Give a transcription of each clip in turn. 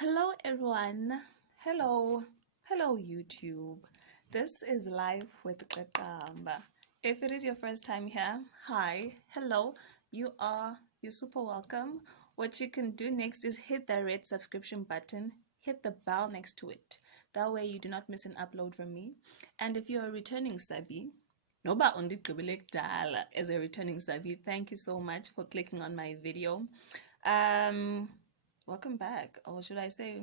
Hello everyone. Hello YouTube. This is Live with Qaqamba. If it is your first time here, hi, hello. You're super welcome. What you can do next is hit the red subscription button, hit the bell next to it. That way you do not miss an upload from me. And if you're a returning subby, noba undikugqibele kudala as a returning subby, thank you so much for clicking on my video. Welcome back, or should I say,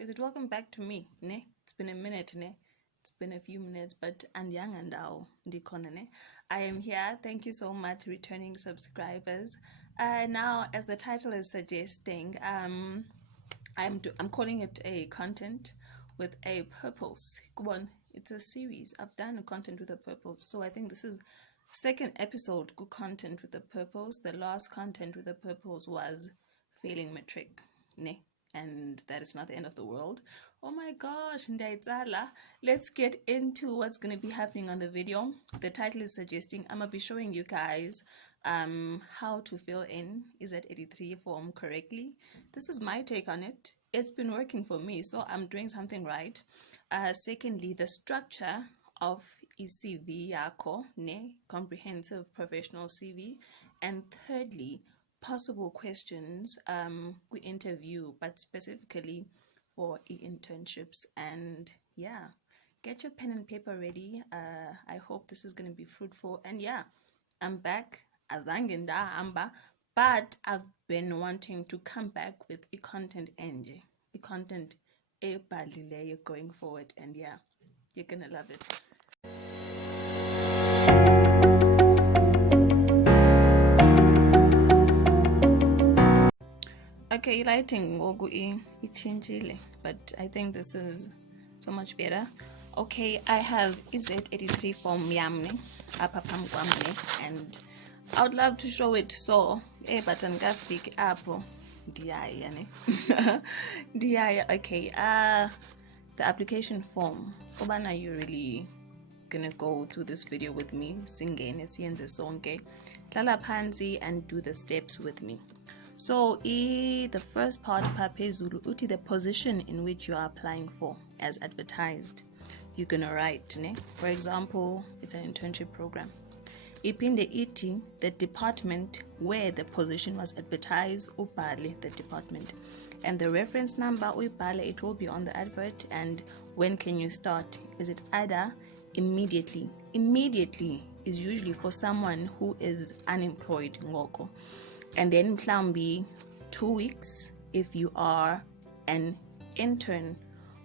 is it welcome back to me? Ne? It's been a minute, ne? It's been a few minutes, but ne? I am here. Thank you so much, returning subscribers. Now, as the title is suggesting, I'm calling it a content with a purpose. Come on, it's a series. I've done a content with a purpose, so I think this is second episode. Good content with a purpose. The last content with a purpose was failing matric, ne? And that is not the end of the world. Oh my gosh, ndaitsala. Let's get into what's going to be happening on the video. The title is suggesting I'm going to be showing you guys how to fill in Z83 form correctly. This is my take on it. It's been working for me, so I'm doing something right. Secondly, the structure of CV yako, ne? Comprehensive professional CV. And thirdly, possible questions we interview, but specifically for internships. And yeah, get your pen and paper ready. I hope this is going to be fruitful. And yeah, I'm back azangenda amba, but I've been wanting to come back with a content going forward. And yeah, you're gonna love it. Okay, lighting changile, but I think this is so much better. Okay, I have Z83 form yamne apha phambi kwam, and I would love to show it, so but angafiki apho ndiyaya ne ndiyaya. Okay, the application form, ubana you really gonna go through this video with me, singene siyenze sonke, hlala phansi and do the steps with me. So the first part, uti the position in which you are applying for as advertised. You're gonna write, ne? For example, it's an internship program. Ipinde iti the department where the position was advertised, ubhale the department. And the reference number ubhale, it will be on the advert. And when can you start? Is it either immediately? Immediately is usually for someone who is unemployed, ngoko. And then mhlambi 2 weeks if you are an intern,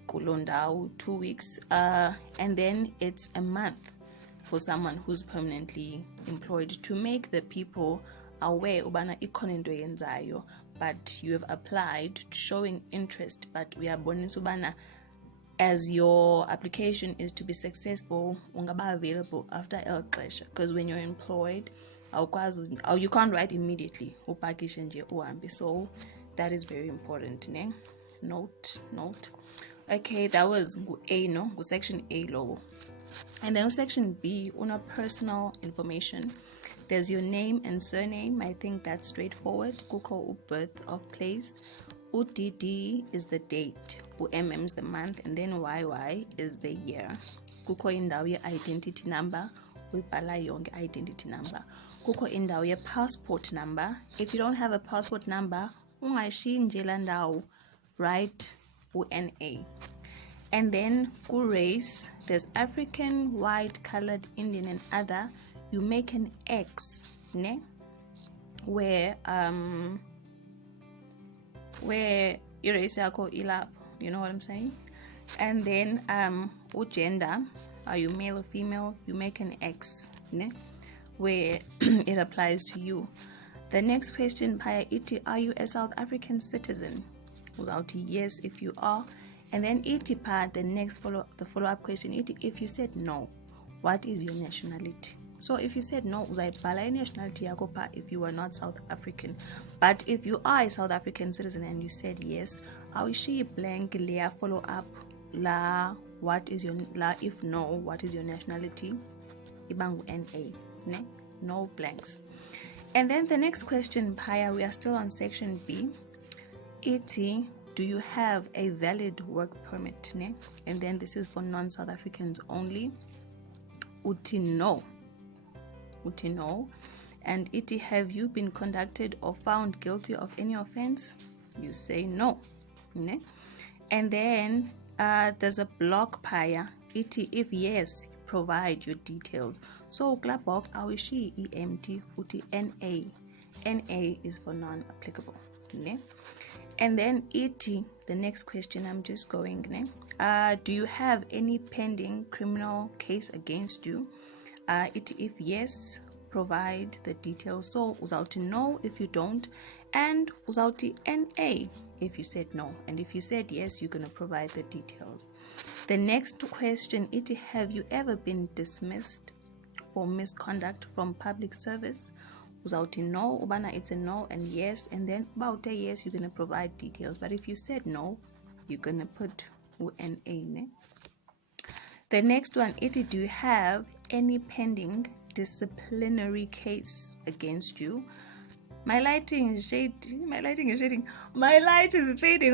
kulondau 2 weeks, and then it's a month for someone who's permanently employed, to make the people aware ubana ikhona yenzayo, but you have applied, showing interest. But we are bonus ubana, as your application is to be successful, ungaba available after el xesha, because when you're employed, you can't write immediately, so that is very important, ne? Note. Okay, that was A, no? Section A low. And then section B, una personal information. There's your name and surname. I think that's straightforward. Kuko birth of place. UDD is the date. UMM is the month, and then YY is the year. Kuko indawo ye identity number. Uyibhala yonke identity number. Kuko indawo ye passport number. If you don't have a passport number, ungashiyi nje la ndawo, write UNA. And then race, there's African, white, colored, Indian, and other. You make an X, ne? Where your race yako ilap, you know what I'm saying? And then gender, are you male or female? You make an X, ne? Where it applies to you. The next question, are you a South African citizen? Without yes, if you are. And then the next follow-up question, if you said no, what is your nationality? So if you said no, uzayibhala nationality yakho pa if you are not South African. But if you are a South African citizen and you said yes, awishiyi blank leya follow-up la what is your la if no, what is your nationality? Ibangu NA, ne? No blanks. And then the next question, we are still on section B. do you have a valid work permit, ne? And then this is for non-South Africans only. Uti no. And iti, have you been convicted or found guilty of any offense? You say no, ne? And then there's a block paya. Iti, if yes, provide your details. So klabok awishi empty uti NA. NA is for non-applicable, ne? And then iti, the next question, I'm just going, ne? Do you have any pending criminal case against you? Iti, if yes, provide the details. So uzauti no if you don't, and uzauti NA if you said no, and if you said yes, you're going to provide the details. The next question, iti, have you ever been dismissed for misconduct from public service? Uzauti no, ubana it's a no and yes, and then about a yes, you're going to provide details. But if you said no, you're going to put UNA, ne? The next one, iti, do you have any pending disciplinary case against you? My light is fading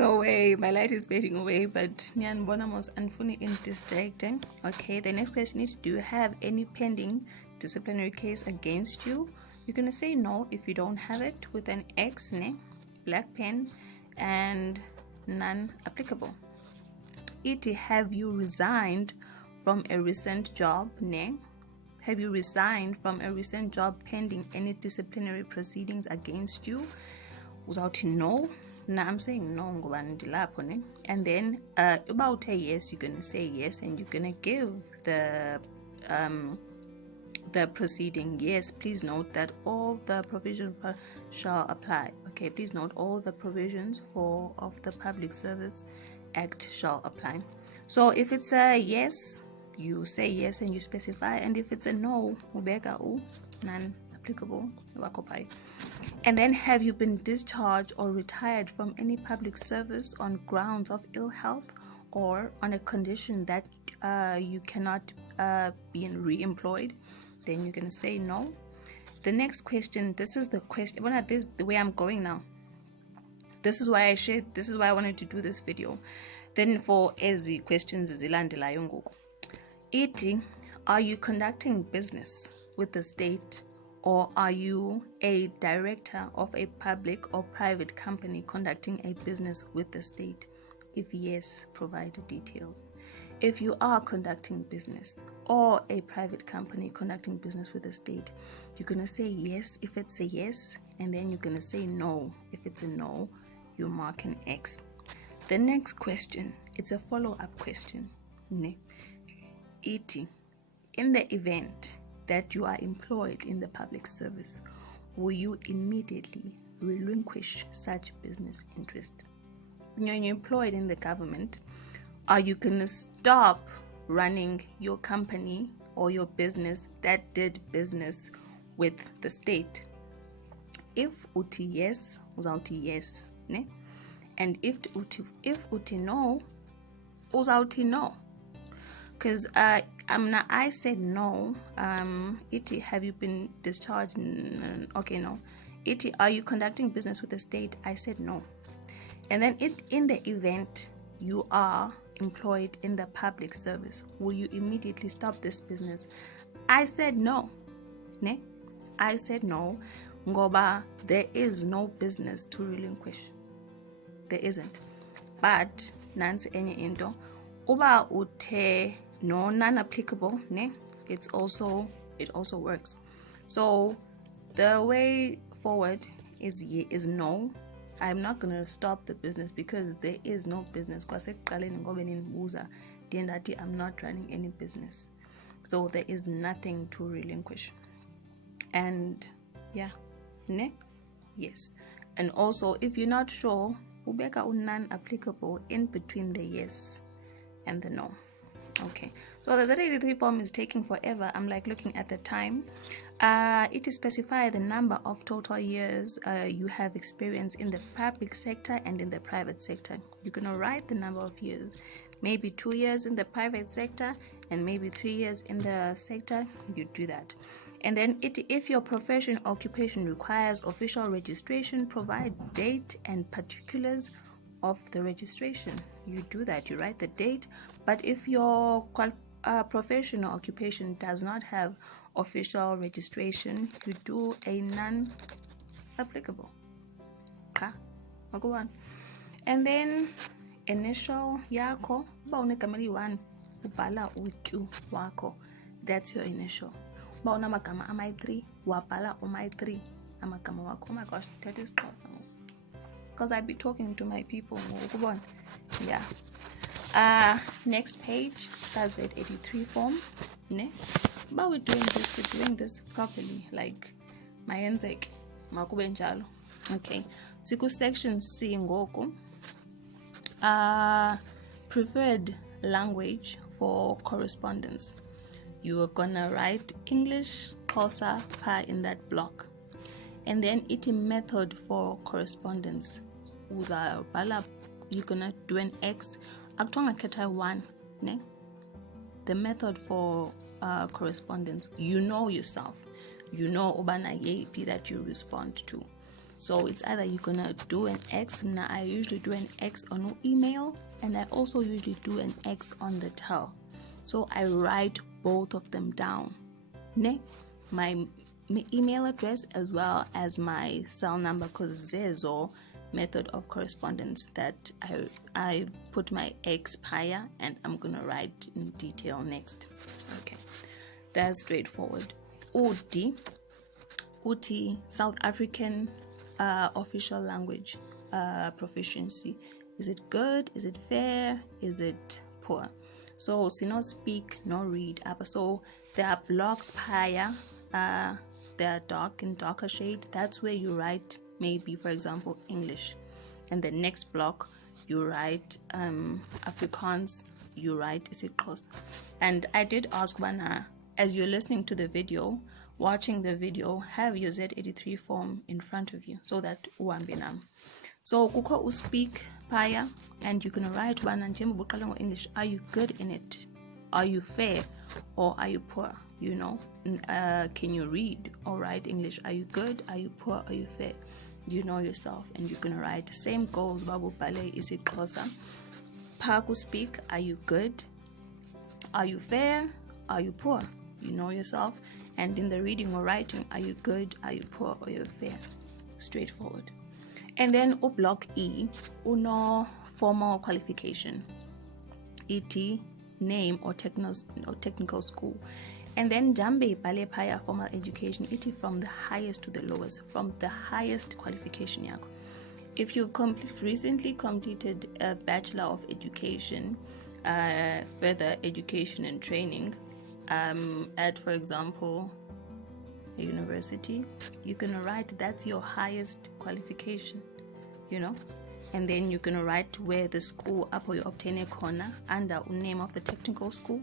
away, but nyan bonamos anfuni in distracting. Okay, the next question is, do you have any pending disciplinary case against you? You're gonna say no if you don't have it, with an X, ne? Black pen, and none applicable. Iti, have you resigned from a recent job, ne? Have you resigned from a recent job pending any disciplinary proceedings against you? Uzauti no. Now I'm saying no, ne? And then about a yes, you're gonna say yes, and you're gonna give the proceeding. Yes, please note that all the provisions shall apply. Okay, please note all the provisions of the Public Service Act shall apply. So if it's a yes, you say yes and you specify, and if it's a no, ubeka u non-applicable wakopai. And then, have you been discharged or retired from any public service on grounds of ill health or on a condition that you cannot be re-employed? Then you're gonna say no. The next question, this is the question, this is the way I'm going now. This is why I wanted to do this video. Then for the questions zilandelayo ngoku. Iti, are you conducting business with the state, or are you a director of a public or private company conducting a business with the state? If yes, provide the details. If you are conducting business or a private company conducting business with the state, you're going to say yes if it's a yes, and then you're going to say no if it's a no. You mark an X. The next question, it's a follow-up question. Ne? Iti, in the event that you are employed in the public service, will you immediately relinquish such business interest? When you're employed in the government, are you going to stop running your company or your business that did business with the state? If uti yes, uzauti yes, ne? And if uti no, uzauti no. Because I said no. Iti, have you been discharged? Okay, no. Iti, are you conducting business with the state? I said no. And then in the event you are employed in the public service, will you immediately stop this business? I said no. Ne? I said no. Ngoba, there is no business to relinquish. There isn't. But nansi enye into, uba ute no, non-applicable, ne? It also works. So the way forward is no. I'm not gonna stop the business because there is no business. I'm not running any business, so there is nothing to relinquish. And yeah, ne? Yes. And also, if you're not sure, ubeka non-applicable in between the yes and the no. Okay, so the Z83 form is taking forever. I'm like looking at the time. It is specify the number of total years you have experience in the public sector and in the private sector. You're gonna write the number of years, maybe 2 years in the private sector and maybe 3 years in the sector. You do that. And then if your profession occupation requires official registration, provide date and particulars of the registration. You do that, you write the date. But if your profession or occupation does not have official registration, you do a non-applicable. And then initial yakho, ba unegama eliyi-1 ubhala u-Q wakho. That's your initial. Ba unamagama ama-3 wabhala uma-3 amagama wakho. Oh my gosh, that is awesome. Because I be talking to my people. Yeah. Next page, that's Z83 form. But we're doing this properly, like mayenzeke makube njalo. Okay, siku section C ngoku. Preferred language for correspondence. You are gonna write English, Xhosa, pa in that block. And then its method for correspondence. You're gonna do an X. One, ne? The method for correspondence. You know yourself. You know ubana yepi that you respond to. So it's either you're gonna do an X. Now I usually do an X on email, and I also usually do an X on the tell. So I write both of them down. Ne? My email address as well as my cell number, because there's all method of correspondence that I put my X prior, and I'm gonna write in detail next. Okay, that's straightforward. Uti South African official language proficiency. Is it good? Is it fair? Is it poor? So no speak, no read. So there are blocks prior. They are dark in darker shade. That's where you write maybe, for example, English. And the next block you write Afrikaans, you write isiXhosa. And I did ask Wana, as you're listening to the video, watching the video, have your Z83 form in front of you so that uambinam. So kuko u speak paya, and you can write one and English. Are you good in it? Are you fair or are you poor? You know, can you read or write English? Are you good? Are you poor? Are you fair? You know yourself, and you can write. Same goes. Babu Bale is it closer? Paku speak. Are you good? Are you fair? Are you poor? You know yourself. And in the reading or writing, are you good? Are you poor? Or are you fair? Straightforward. And then block E, uno formal qualification. ET, name or technical school. And then Jambe Bale Paya formal education, it is from the highest to the lowest, from the highest qualification yako. If you've recently completed a Bachelor of Education, further education and training, at, for example, a university, you can write that's your highest qualification, you know. And then you're going to write where the school up or you obtain a corner under the name of the technical school.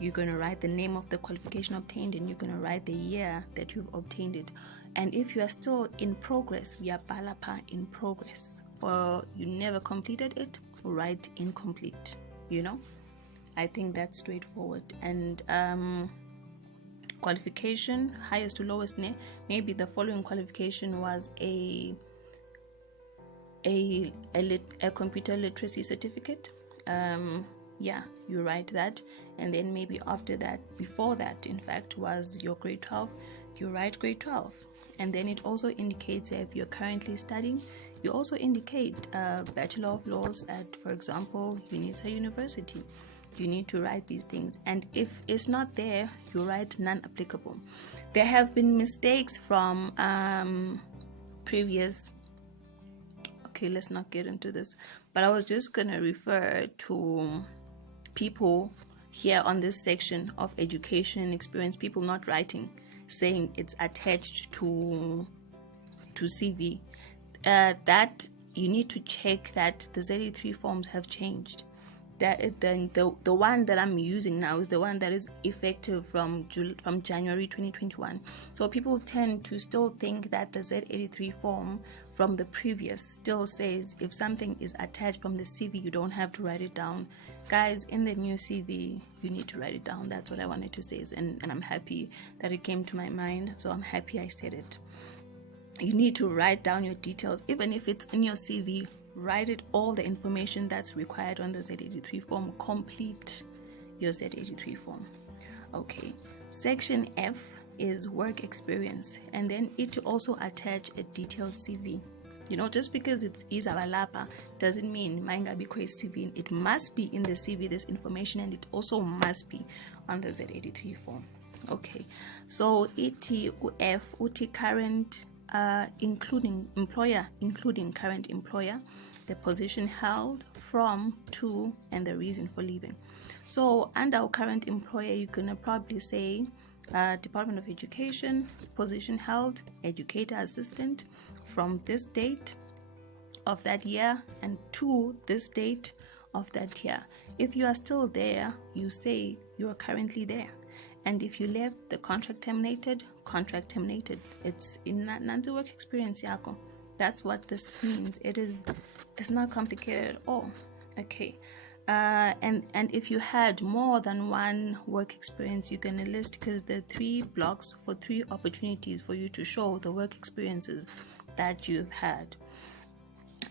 You're going to write the name of the qualification obtained, and you're going to write the year that you've obtained it. And if you are still in progress, we are balapa in progress, or you never completed it, write incomplete, you know. I think that's straightforward. And qualification, highest to lowest, maybe the following qualification was a computer literacy certificate. Yeah, you write that. And then maybe after that, before that, in fact, was your grade 12, you write grade 12. And then it also indicates if you're currently studying, you also indicate Bachelor of Laws at, for example, UNISA University. You need to write these things. And if it's not there, you write non-applicable. There have been mistakes from previous. Okay, let's not get into this. But I was just going to refer to people here on this section of education experience, people not writing, saying it's attached to CV. That you need to check that the Z83 forms have changed. That then the one that I'm using now is the one that is effective from January 2021. So people tend to still think that the Z83 form from the previous still says if something is attached from the CV, you don't have to write it down. Guys, in the new CV, you need to write it down. That's what I wanted to say, and I'm happy that it came to my mind. So I'm happy I said it. You need to write down your details, even if it's in your CV. write it, all the information that's required on the Z83 form. Complete your Z83 form. Okay, section F is work experience, and then it also attach a detailed CV. You know, just because it's Izabalapa doesn't mean Maingabi CV. It must be in the CV, this information, and it also must be on the Z83 form. Okay, so F uti current, including employer, including current employer, the position held, from, to, and the reason for leaving. So under our current employer, you're gonna probably say Department of Education, position held, educator assistant, from this date of that year and to this date of that year. If you are still there, you say you are currently there. And if you left, the contract terminated, contract terminated. It's in Nanti work experience yako. That's what this means. It's not complicated at all. Okay. And if you had more than one work experience, you can list, because there are 3 blocks for 3 opportunities for you to show the work experiences that you've had.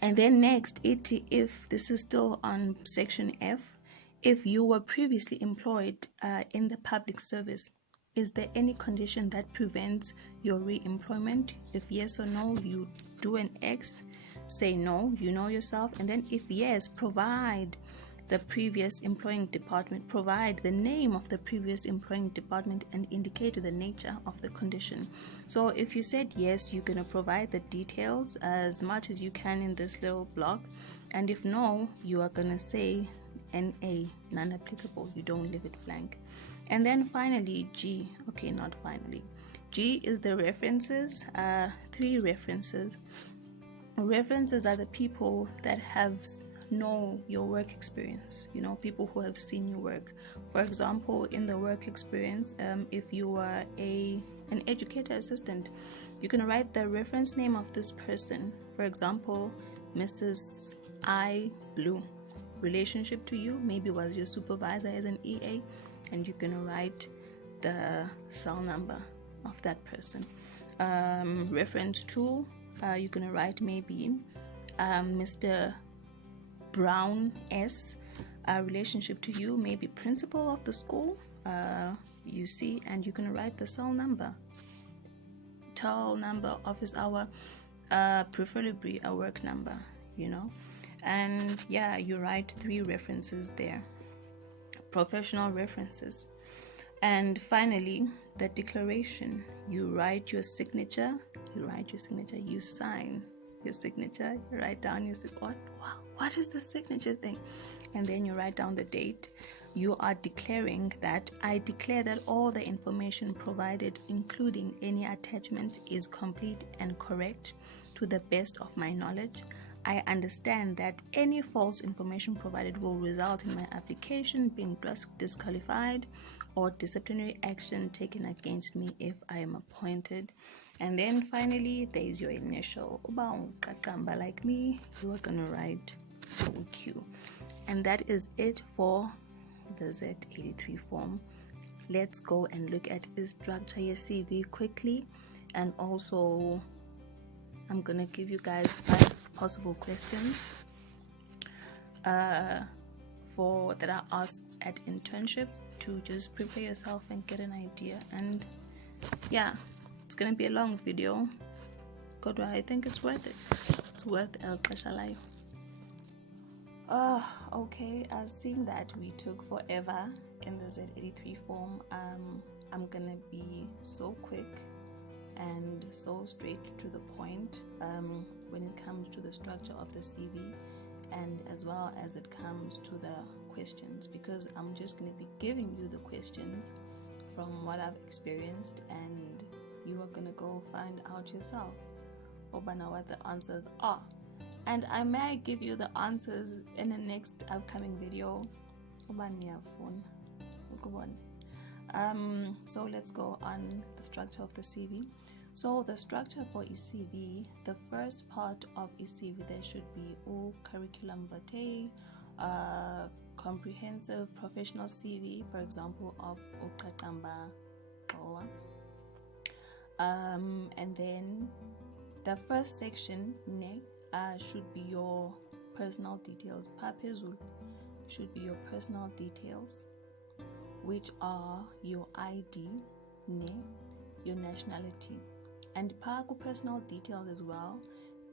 And then next, if this is still on section F, if you were previously employed in the public service, is there any condition that prevents your re-employment? If yes or no, you do an X. Say no, you know yourself. And then if yes, provide the previous employing department, provide the name of the previous employing department and indicate the nature of the condition. So if you said yes, you're going to provide the details as much as you can in this little block. And if no, you are going to say NA, non-applicable. You don't leave it blank. And then finally, G. Okay, not finally. G is the references. 3 references. References are the people that know your work experience, you know, people who have seen your work. For example, in the work experience, if you are an educator assistant, you can write the reference name of this person. For example, Mrs. I Blue. Relationship to you maybe was your supervisor as an EA, and you can write the cell number of that person. Reference to, you can write maybe Mr. Brown S. Relationship to you, maybe principal of the school, you see, and you can write the cell number, office hour, preferably a work number, you know. And yeah, you write 3 references there, professional references. And finally, the declaration, you write your signature, you sign your signature, you write down your what is the signature thing? And then you write down the date. You are declaring that I declare that all the information provided, including any attachment, is complete and correct to the best of my knowledge. I understand that any false information provided will result in my application being disqualified or disciplinary action taken against me if I am appointed. And then finally, there is your initial. Like me, you are going to write Q. And that is it for the Z83 form. Let's go and look at the structure your CV quickly. And also, I'm going to give you guys 5 possible questions that are asked at internship to just prepare yourself and get an idea. And yeah, it's going to be a long video, but I think it's worth it. It's worth El Kashalai. Okay, seeing that we took forever in the Z83 form, I'm going to be so quick and so straight to the point when it comes to the structure of the CV, and as well as it comes to the questions, because I'm just going to be giving you the questions from what I've experienced, and you are going to go find out yourself what the answers are. And I may give you the answers in the next upcoming video. So let's go on the structure of the CV. So the structure for ECV, the first part of ECV, there should be curriculum vitae, comprehensive professional CV, for example, of Uqaqamba. And then the first section should be your personal details. Phezulu should be your personal details, which are your ID, your nationality. And personal details as well,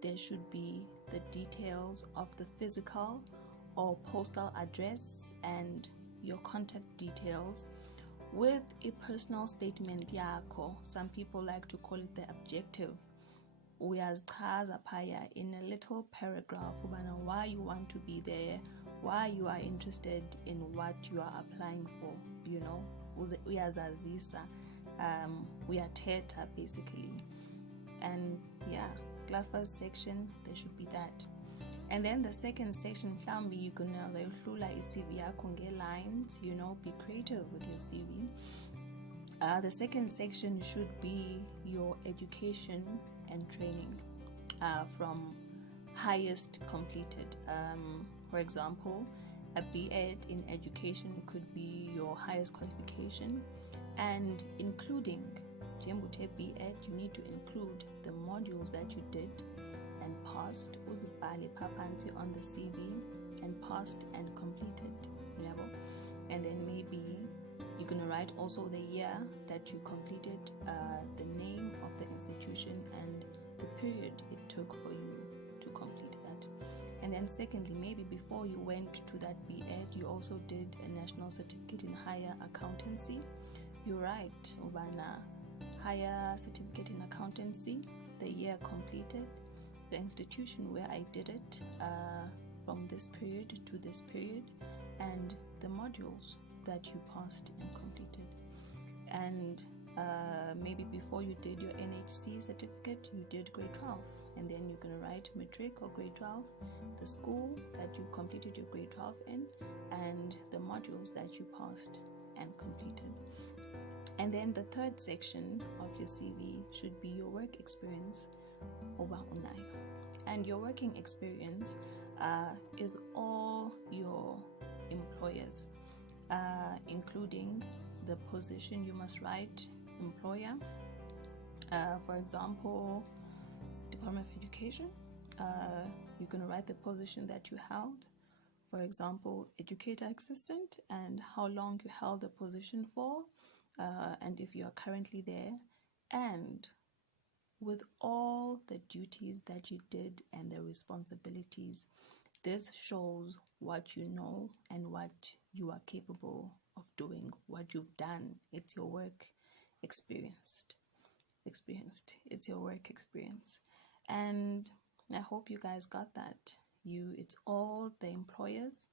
there should be the details of the physical or postal address and your contact details with a personal statement yakho. Some people like to call it the objective. Uyazichaza phaya in a little paragraph why you want to be there, why you are interested in what you are applying for, uyazazisa, uyathetha basically. And the first section, there should be that. And then the second section, you're gonna hlula i-CV yakho nge-lines, be creative with your CV. The second section should be your education and training from highest completed. For example, a B.Ed in education could be your highest qualification, and including Jembute B.Ed, you need to include the modules that you did and passed, uzibhale phansi on the CV, and passed and completed level. And then maybe you're going to write also the year that you completed, the name of the institution, and the period it took for you to complete that. And then secondly, maybe before you went to that B.Ed, you also did a national certificate in higher accountancy. You write ubana higher certificate in accountancy, the year completed, the institution where I did it, from this period to this period, and the modules that you passed and completed. And maybe before you did your NHC certificate, you did grade 12, and then you're going to write matric or grade 12, the school that you completed your grade 12 in, and the modules that you passed and completed. And then the third section of your CV should be your work experience, and your working experience is all your employers, including the position. You must write employer, for example, Department of Education. You're going to write the position that you held, for example, educator assistant, and how long you held the position for, and if you are currently there, and with all the duties that you did and the responsibilities. This shows what you know and what you are capable of doing, what you've done. It's your work experienced. It's your work experience. And I hope you guys got that. It's all the employers,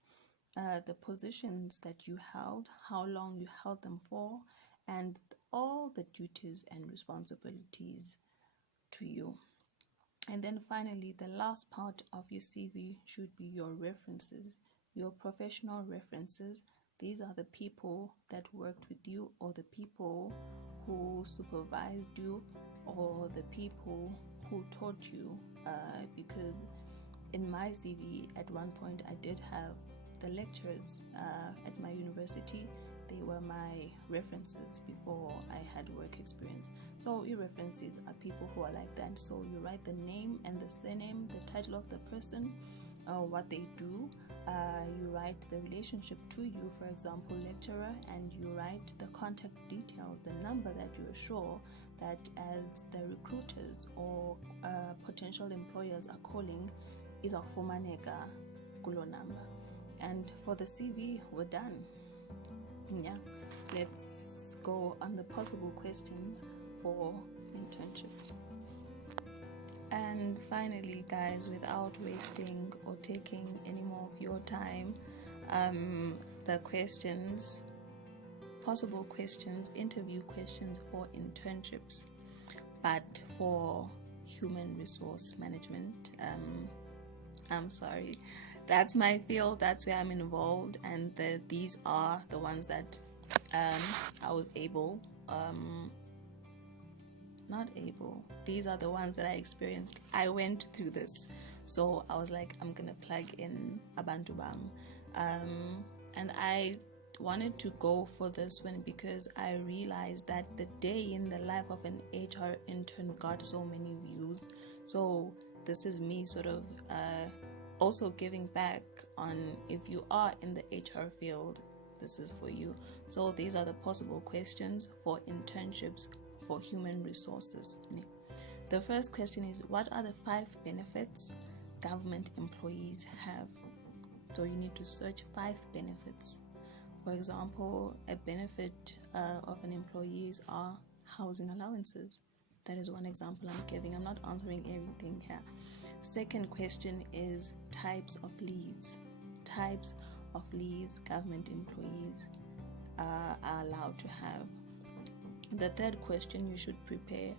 the positions that you held, how long you held them for, and all the duties and responsibilities to you. And then finally, the last part of your CV should be your references, your professional references. These are the people that worked with you, or the people who supervised you, or the people who taught you, because in my CV at one point I did have the lecturers at my university. They were my references before I had work experience. So your references are people who are like that. So you write the name and the surname, the title of the person, what they do. You write the relationship to you, for example, lecturer, and you write the contact details, the number that you are sure that as the recruiters or potential employers are calling, is a fumaneka gulo number. And for the CV, we're done. Let's go on the possible questions for internships. And finally, guys, without wasting or taking any more of your time, the questions, possible questions, interview questions for internships, but for human resource management. I'm sorry, that's my field, that's where I'm involved, and these are the ones that I was able, these are the ones that I experienced. I went through this, so I was like, I'm gonna plug in Abantu Bam, and I wanted to go for this one because I realized that the day in the life of an HR intern got so many views. So this is me sort of also giving back on, if you are in the HR field, this is for you. So these are the possible questions for internships for human resources. The first question is, what are the 5 benefits government employees have? So you need to search 5 benefits. For example, a benefit of an employee are housing allowances. That is one example I'm giving. I'm not answering everything here. Second question is types of leaves. Types of leaves government employees are allowed to have. The third question you should prepare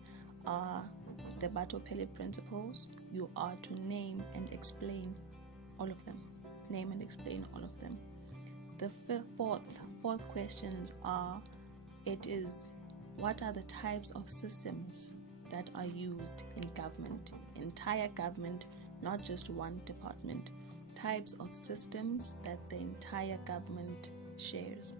are the Batopele principles. You are to name and explain all of them. Name and explain all of them. The fourth questions are, what are the types of systems that are used in government, entire government, not just one department, types of systems that the entire government shares.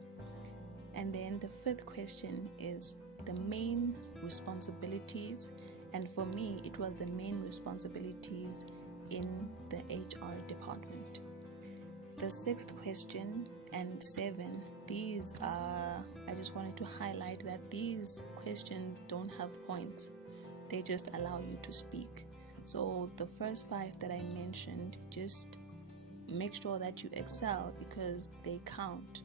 And then the fifth question is the main responsibilities, and for me it was the main responsibilities in the HR department. The sixth question and 7, these are, I just wanted to highlight that these questions don't have points. They just allow you to speak. So the first 5 that I mentioned, just make sure that you excel because they count.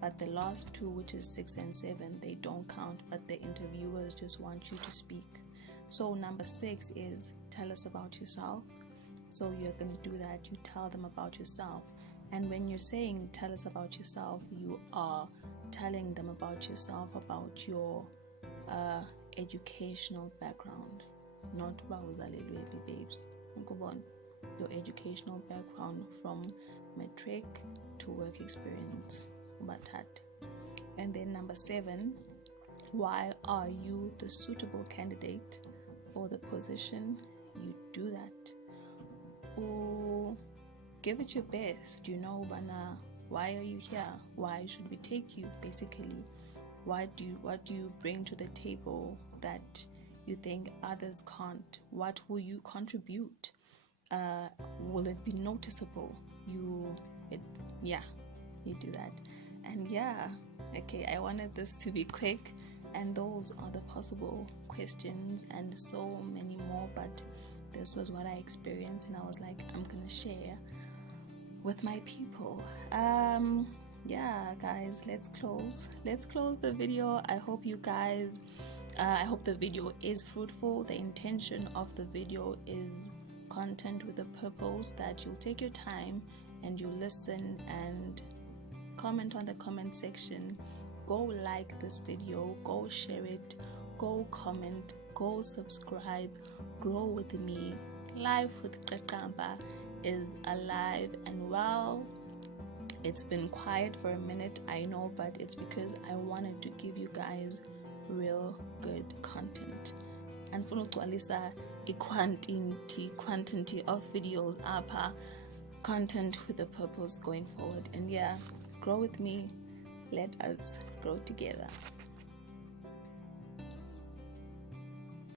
But the last 2, which is 6 and 7, they don't count, but the interviewers just want you to speak. So number 6 is tell us about yourself. So you're going to do that. You tell them about yourself. And when you're saying tell us about yourself, you are telling them about yourself, about your educational background, not babes. Your educational background from matric to work experience. And then number 7, why are you the suitable candidate for the position? You do that. Or give it your best, Bana. Why are you here? Why should we take you? Basically, what do you bring to the table that you think others can't? What will you contribute? Will it be noticeable? You do that. And okay, I wanted this to be quick, and those are the possible questions and so many more, but this was what I experienced, and I was like, I'm gonna share with my people. Guys, let's close the video. I hope you guys I hope the video is fruitful. The intention of the video is content with a purpose, that you'll take your time and you listen and comment on the comment section. Go like this video, go share it, go comment, go subscribe. Grow with me. Life with Kakamba is alive and well. It's been quiet for a minute, I know, but it's because I wanted to give you guys real good content. And for Alisa, a quantity of videos apa, content with a purpose going forward. And grow with me. Let us grow together.